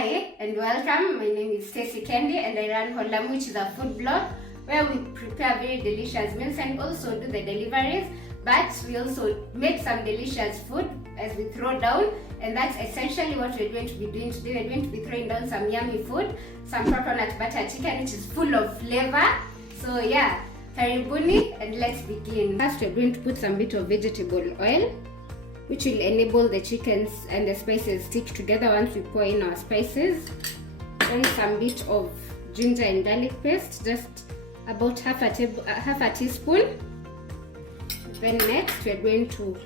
Hi and welcome. My name is Stacy Kendi and I run Holam, which is a food blog where we prepare very delicious meals and also do the deliveries. But we also make some delicious food as we throw down, and that's essentially what we're going to be doing today. We're going to be throwing down some yummy food, some coconut butter chicken, which is full of flavor. So yeah, karibuni and let's begin. First, we're going to put some bit of vegetable oil, which will enable the chickens and the spices stick together once we pour in our spices. Then some bit of ginger and garlic paste, just about half a teaspoon. Then next we're going to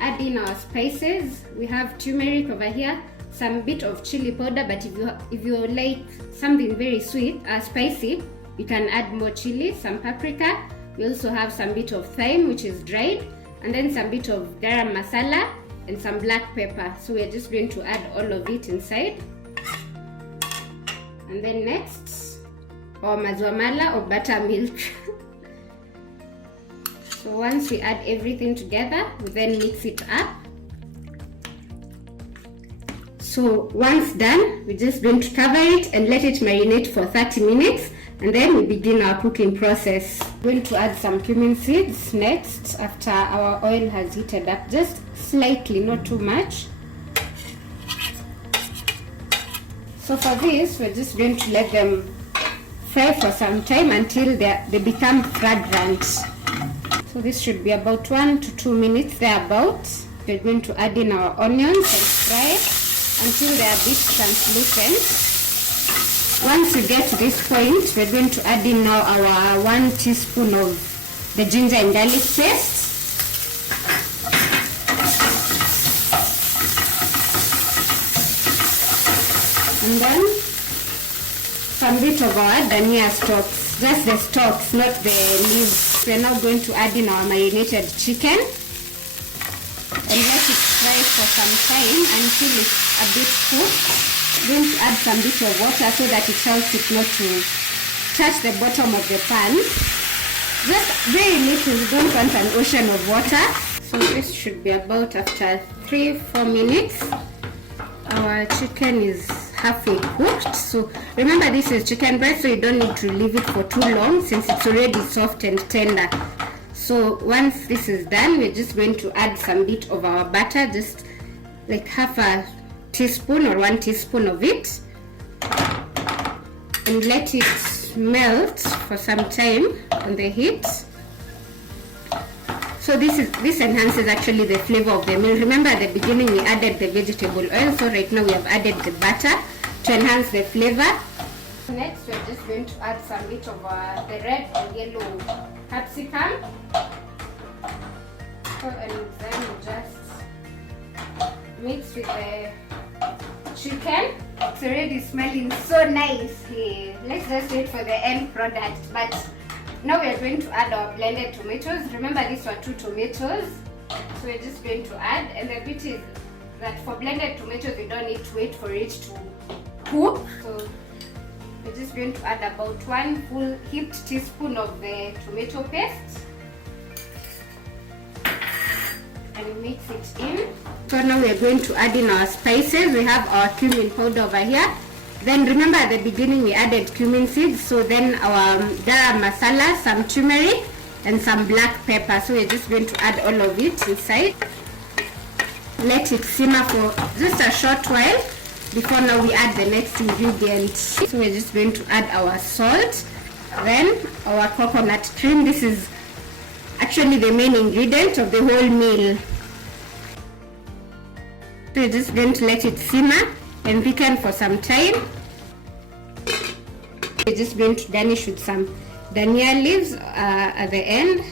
add in our spices. We have turmeric over here, some bit of chili powder, but if you like something very sweet, spicy, you can add more chili, some paprika. We also have some bit of thyme, which is dried, and then some bit of garam masala and some black pepper. So we're just going to add all of it inside. And then next, our maziwa mala or buttermilk. So once we add everything together, we then mix it up. So once done, we're just going to cover it and let it marinate for 30 minutes. And then we begin our cooking process. We're going to add some cumin seeds next after our oil has heated up, just slightly, not too much. So for this, we're just going to let them fry for some time until they become fragrant. So this should be about 1 to 2 minutes thereabouts. We're going to add in our onions and fry until they are a bit translucent. Once we get to this point, we're going to add in now our 1 teaspoon of the ginger and garlic paste. And then some bit of our dhania stalks, just the stalks, not the leaves. We're now going to add in our marinated chicken and let it fry for some time until it's a bit cooked. Going to add some bit of water so that it helps it not to touch the bottom of the pan. Just very little, you don't want an ocean of water. So this should be about after 3-4 minutes. Our chicken is halfway cooked. So remember, this is chicken breast, so you don't need to leave it for too long since it's already soft and tender. So once this is done, we're just going to add some bit of our butter, just like half a teaspoon or 1 teaspoon of it, and let it melt for some time on the heat. So this enhances actually the flavor of the meal. Remember at the beginning we added the vegetable oil, so right now we have added the butter to enhance the flavor. Next we're just going to add some bit of the red and yellow capsicum. So, and then we just mix with the chicken. It's already smelling so nice here. Let's just wait for the end product. But now we're going to add our blended tomatoes. Remember, these were 2 tomatoes, so we're just going to add. And the bit is that for blended tomatoes, you don't need to wait for it to cook. So we're just going to add about 1 full heaped teaspoon of the tomato paste and mix it in. So now we are going to add in our spices. We have our cumin powder over here. Then remember at the beginning we added cumin seeds. So then our garam masala, some turmeric and some black pepper. So we're just going to add all of it inside. Let it simmer for just a short while before now we add the next ingredient. So we're just going to add our salt, then our coconut cream. This is actually the main ingredient of the whole meal. So you're just going to let it simmer and thicken for some time. We're just going to garnish with some dhania leaves at the end.